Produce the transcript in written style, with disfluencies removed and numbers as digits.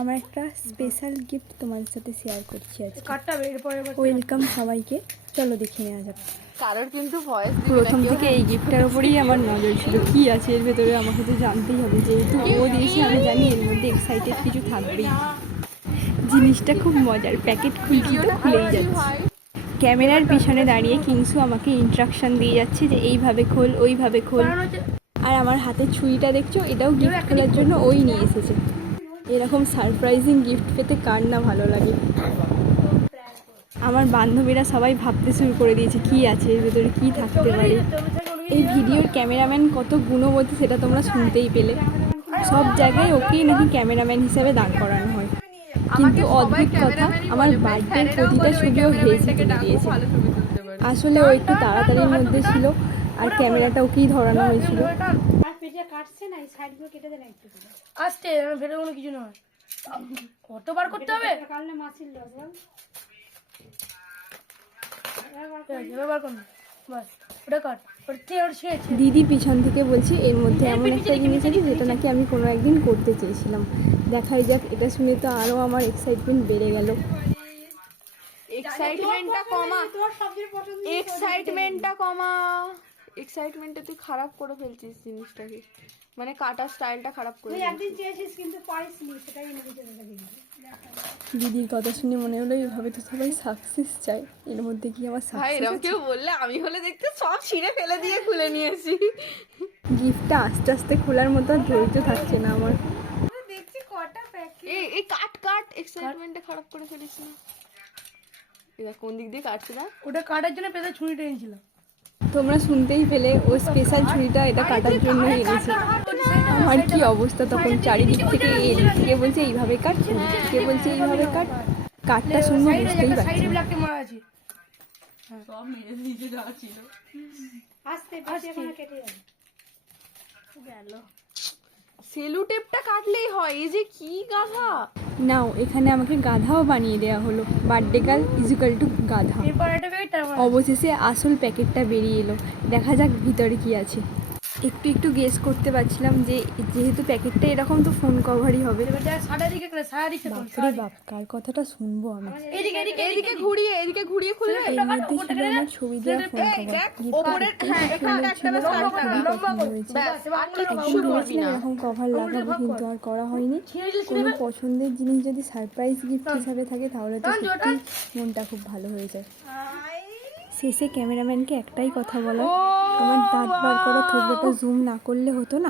আমার একটা special gift তোমার সাথে শেয়ার করছি আজকে। ওয়েলকাম সবাইকে, চলো দেখে নেওয়া যাক। কারোর কিন্তু ভয়েস প্রথম থেকে এই গিফটটার উপরেই আমার নজর ছিল, কি আছে এর ভেতরে আমাকে তো জানতেই হবে, যেহেতু ও দিয়েছে আমি জানি এর মধ্যে এক্সাইটেড কিছু থাকবেই। জিনিসটা খুব মজার, প্যাকেট খুলছি তো খুলেই যাচ্ছে। ক্যামেরার পিছনে দাঁড়িয়ে কিংসু আমাকে ইনস্ট্রাকশন দিয়ে যাচ্ছে যে এইভাবে খোল, ওইভাবে খোল। আর আমার হাতে ছুরিটা দেখছো, এটাও গিফট খোলার জন্য ওই নিয়ে এসেছে। এরকম সারপ্রাইজিং গিফট পেতে কার না ভালো লাগে। আমার বান্ধবীরা সবাই ভাবতে শুরু করে দিয়েছে কি আছে এর ভেতরে, কী থাকতে পারে। এই ভিডিওর ক্যামেরাম্যান কত গুণবতী সেটা তোমরা শুনতেই পেলে। সব জায়গায় ওকেই নাকি ক্যামেরাম্যান হিসেবে দাঁড় করানো হয়, কিন্তু অদ্ভুত কথা, আমার বার্থডের প্রতিটা ছবিও হেসে তুলে দিয়েছে। আসলে ও একটু তাড়াতাড়ির মধ্যে ছিল আর ক্যামেরাটা ওকেই ধরানো হয়েছিল। আসতে ফেলে কোনো কিছু নয়, কতবার করতে হবে। দিদি পিছন থেকে বলছি এর মধ্যে এমন একটা জিনিস আছে যেটা নাকি আমি কোনো একদিন করতে চেয়েছিলাম। দেখাই যাক। এটা শুনে তো আরও আমার এক্সাইটমেন্ট বেড়ে গেল। এক্সাইটমেন্টটা তুই খারাপ করে ফেলছিস জিনিসটাকে, মানে কাটার স্টাইলটা খারাপ করে দিদির কথা শুনে মনে হলো এইভাবে তো সবাই সাকসেস চায়, এর মধ্যে কি আমার সাকসেস আছে? কেউ বললে আমি হলে দেখতে সব ছিঁড়ে ফেলে দিয়ে খুলে নিয়েছি। গিফটটা আস্তে আস্তে খোলার মতো ধৈর্য থাকছে না আমার। দেখছি কটা প্যাকেট। এই কাট এক্সাইটমেন্টটা খারাপ করে ফেলিস না। এটা কোন দিক দিয়ে কাটছে না? ওটা কাটার জন্য পেছনে ছুরিটা এনেছিলাম। তোমরা শুনতেই পেলে, ও স্পেশাল ছুরিটা এটা কাটার জন্য এনেছে। আমার কি অবস্থা তখন, চারিদিক থেকে এদিক থেকে বলছে এইভাবে কাট, কে বলছে এইভাবে কাট। কাটটা শুনবো বুঝতেই পারছি না। সব মেরে নিচে দেওয়া ছিল। সেলু টেপটা কাটলেই হয়, এই যে কি গাধা। নাও, এখানে আমাকে গাধাও বানিয়ে দেওয়া হলো। বার্থডে গার্ল ইজিক্যাল টু গাধা। অবশেষে আসল প্যাকেটটা বেরিয়ে এলো, দেখা যাক ভিতরে কি আছে। একটু একটু গেস করতে পারছিলাম যে যেহেতু প্যাকেটটা এরকম তো ফোন কভারই হবে। বাপরে বাপ, কার কথাটা শুনবো আমি। এদিকে ঘুরিয়ে খুলবে। এর মধ্যে ছিল আমার ছবি দেওয়া ফোন কভার। একদিন ভেবেছিলাম এরকম কভার লাগাবো, কিন্তু আর করা হয়নি। কোনো পছন্দের জিনিস যদি সারপ্রাইজ গিফট হিসাবে থাকে তাহলে তো সত্যি মনটা খুব ভালো হয়ে যায়। শেষে ক্যামেরাম্যানকে একটাই কথা বলা, আমার দাঁত বার করা থোবড়াটা জুম না করলে হতো না?